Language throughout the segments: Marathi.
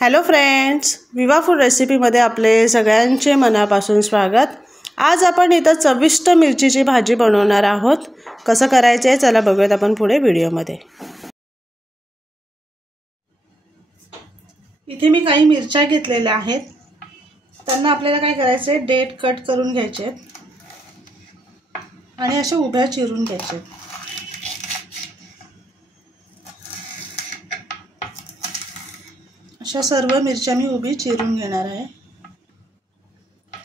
हॅलो फ्रेंड्स, विवा फूड रेसिपीमध्ये आपले सगळ्यांचे मनापासून स्वागत। आज आपण इथं चविष्ट मिरचीची भाजी बनवणार आहोत। कसं करायचं आहे चला बघूयात आपण पुढे व्हिडिओमध्ये। इथे मी काही मिरच्या घेतलेल्या आहेत। त्यांना आपल्याला काय करायचं आहे, देठ कट करून घ्यायचे आणि अशा उभ्या चिरून घ्यायचे। अशा सर्व मिरच्या मी उभी चिरून घेणार आहे।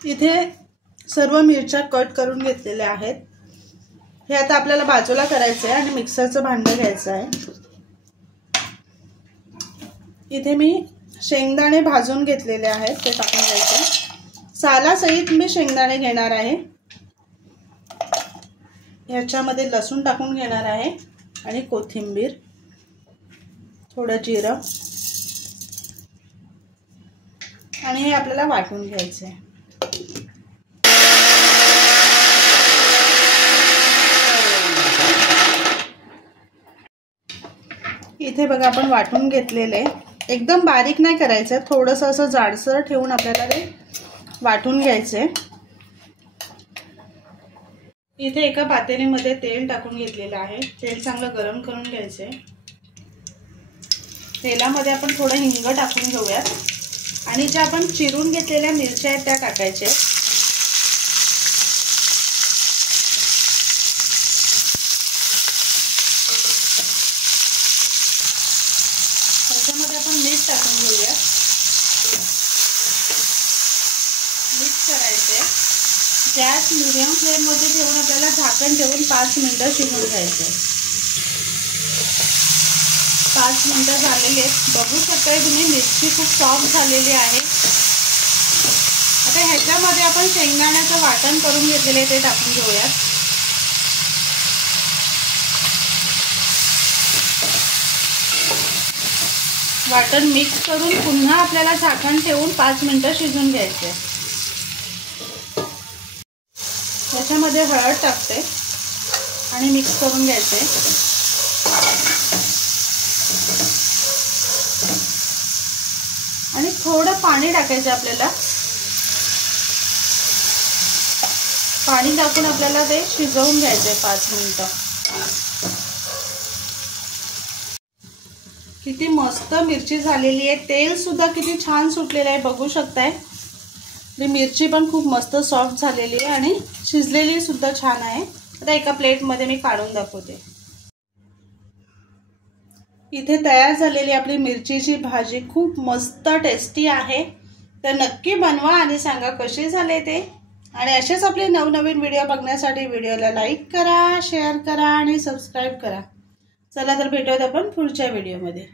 इथे सर्व मिरच्या कट करून घेतलेल्या आहेत। हे आता आपल्याला बाजूला करायचं आहे आणि मिक्सरचं भांडं घ्यायचं आहे। इथे मी शेंगदाणे भाजून घेतलेले आहेत, ते टाकून घ्यायचे। सालासहित मी शेंगदाणे घेणार आहे। याच्यामध्ये लसूण टाकून घेणार आहे आणि कोथिंबीर, थोडं जिरं आणि हे आपल्याला वाटून घ्यायचे आहे। इथे बघा आपण वाटून घेतलेले, एकदम बारीक नाही करायचं, थोडंसं असं जाडसर ठेवून आपल्याला ते वाटून घ्यायचे। इथे एका पातेलीमध्ये तेल टाकून घेतलेलं आहे। तेल चांगलं गरम करून घ्यायचे। तेलामध्ये आपण थोडं हिंग टाकून घेऊयात आणि ज्या आपण चिरून घेतलेल्या मिरच्या आहेत त्या टाकायच्या। त्याच्यामध्ये आपण मीठ टाकून घेऊया। मिक्स करायचे। गॅस मीडियम फ्लेम मध्ये ठेवून आपल्याला झाकण ठेवून 5 मिनिटं शिजवून घ्यायचे। 5 मिनिटं झालेले आहेत। बघू शकता तुम्ही मिरची खूप सॉफ्ट झालेली आहे। आता ह्याच्यामध्ये आपण शेंगदाण्याचं वाटण करून घेतलेले ते टाकून घेऊयात। वाटण मिक्स करून पुन्हा आपल्याला झाकण ठेवून 5 मिनिटं शिजवून घ्यायचे। त्याच्यामध्ये हळद टाकते आणि मिक्स करून घ्यायचे। आणि थोडं पाणी टाकायचं आपल्याला। पाणी टाकून आपल्याला ते शिजवून घ्यायचे 5 मिनिटं। किती मस्त मिरची झालेली आहे। तेल सुद्धा किती छान सुटलेलं आहे, बघू शकताय। ही मिरची पण खूप मस्त सॉफ्ट झालेली आहे आणि शिजलेली सुद्धा छान आहे। आता एका प्लेटमध्ये मी काढून दाखवते। इथे तयार झालेली आपली मिरचीची भाजी खूप मस्त टेस्टी आहे। तर नक्की बनवा आणि सांगा कसे झाले ते। आणि असेच आपले नवनवीन व्हिडिओ बघण्यासाठी व्हिडिओला लाईक करा, शेअर करा आणि सबस्क्राइब करा। चला तर भेटूयात आपण पुढच्या व्हिडिओमध्ये।